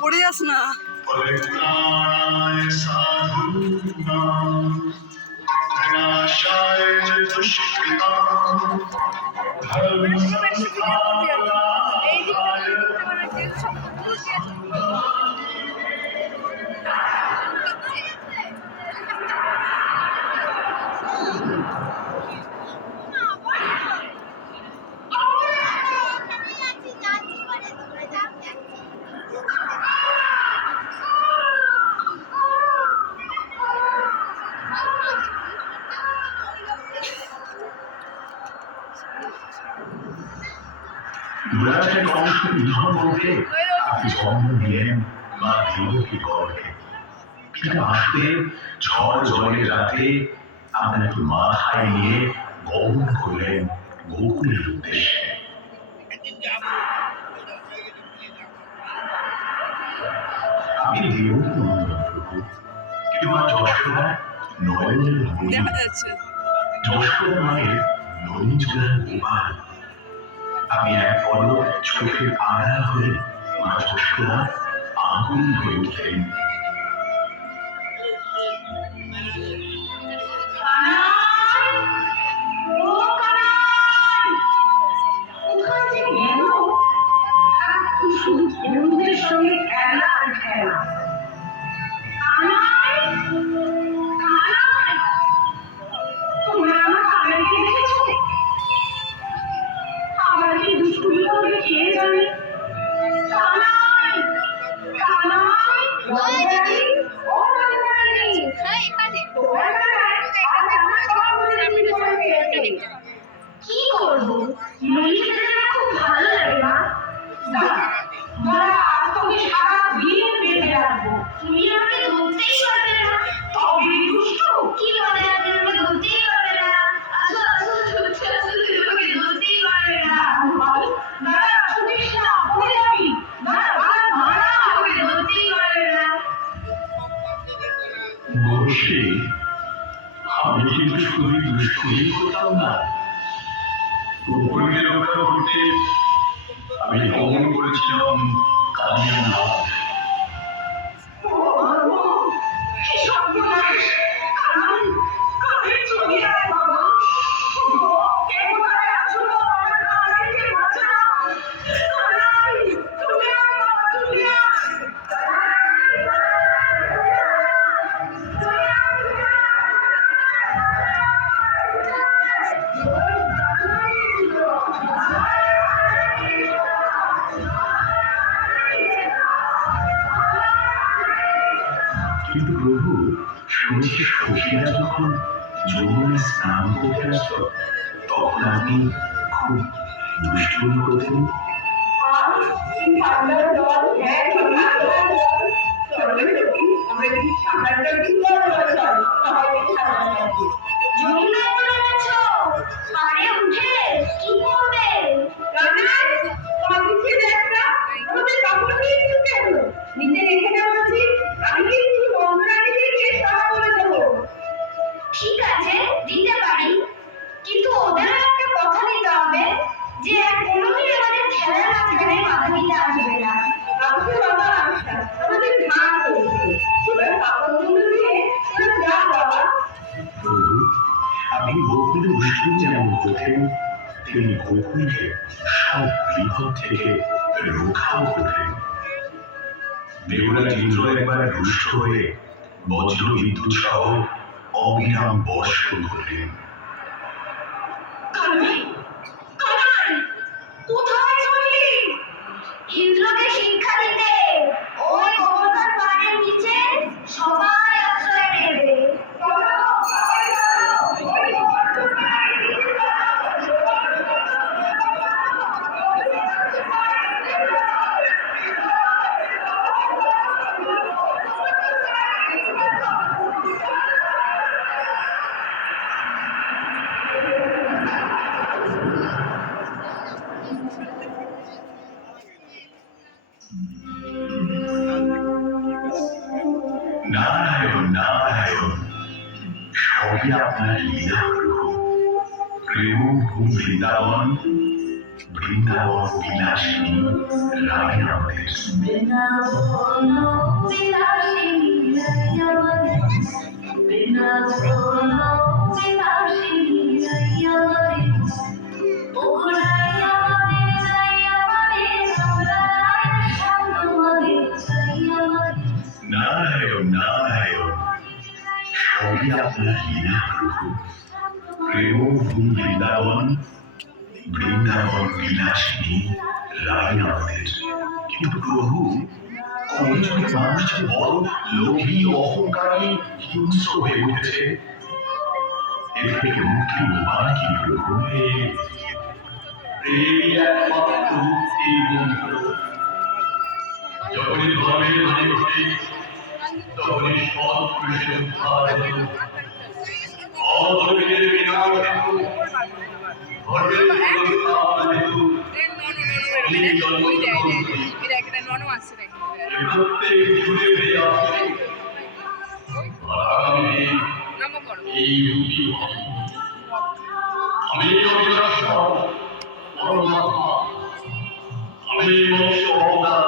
পড়ে যাস না। দুরাচারের অংশ নিধন বলতে আপনি জন্ম দিলেন মা দেবকী গর্ভে। কিন্তু আসলে ঝড় জলের রাতে আপনাকে মাথায় নিয়ে গমন করলেন গোকুলের উদ্দেশ্যে। আপনি দেবকী নন্দন প্রভু, কিন্তু মা যশোদা নয়নের মণি, যশোদা মায়ের ননী চূড়ার গোপাল। আমি এক পলক চোখের আড়াল হয়ে মা যশোদা আগুন হয়ে উঠলেন। সঙ্গে খেলা আর খেলা। তোমরা আমার কানাইকে দেখেছো? আমার কি দুষ্টুমি করবে কে জানে? কি করবো? নদীতে খুব ভালো লাগে না। তোকে সারা দিন বেঁধে রাখবো, তুমি আমাকে ধরতেই পারবে না। তবে দুষ্টু কি বলে, আপনি আমাকে ধরতেই পারবে না। আসো আসো, আমাকে ধরতেই পারবে না। দাঁড়া, ছুটিস না, পড়ে যাবি। আমাকে ধরতেই পারবে না। বসে আমি কিন্তু শুধুই দুষ্টুমি করতাম না, গোকুলকে রক্ষা করতে আমি গমন করেছিলাম কালিয়া নাথ। কিন্তু প্রভু, শুনেছি সখীরা যখন যমুনায় স্নান করতে আসত, তখন আপনি খুব দুষ্টুমি করতেন। ঠিক আছে, দিতে পারি, কিন্তু ওদের একটা কথা দিতে হবে যে কোনোদিন আমাদের খেলার মাঝখানে বাধা দিতে আসবে না। আমাদের বাবা আমাদের ধান করেছে, এবার কাপড়গুলো দিয়ে ওরা যা বাবা। প্রভু, আপনি গোকুলে দুষ্টুমি যেমন করতেন, তেমনি গোকুলকে সব বিপদ থেকে রক্ষাও করতেন। দেবরাজ ইন্দ্র একবার রুষ্ট হয়ে বজ্র বিদ্যুৎ সহ অবিরাম বর্ষণ করলেন। কোথায় চললি? ইন্দ্রকে শিক্ষা দিতে। ওই গোবর্ধন পাহাড়ের নিচে সবাই আশ্রয় নেবে। নারায়ণ নারায়ণ সবই আপনার লীলা প্রভু প্রেম ভূম বৃন্দাবন বৃন্দাবন বিলাসিনী রানী আমাদের বৃন্দাবন বিলাসিনী রানী আমাদের বৃন্দাবন বিলাসিনী রানী আমাদের ওগো রানী আমাদের চাই আমাদের সোনার শান্ত আমাদের চাই আমাদের নারায়ণ নারায়ণ সবই আপনার লীলা প্রভু প্রেম ভূম বৃন্দাবন বৃন্দাবন বিলাসিনী রানী আমাদের কিন্তু প্রভু কলিযুগে মানুষ যে বড় লোভী অহংকারী হিংস্র হয়ে উঠেছে এর থেকে মুক্তির উপায় কি প্রভু এই একমাত্র মুক্তির মন্ত্র যখনই ধর্মের হানি ঘটে তখনই সৎ পুরুষের উদ্ধার হতো অধর্মের বিনাশ হতো ধর্মের প্রতিষ্ঠা হতো প্রত্যেক যুগে ফিরে আসছে আগামী এই যুগই আমি অবিনাশ্বর পরমাত্মা আমি মনুষ্য অবতার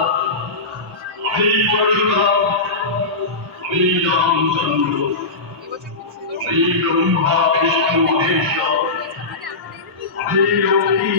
আমি পরশুরাম আমি রামচন্দ্র আমি ব্রহ্মা বিষ্ণু মহেশ্বর আমি লক্ষ্মী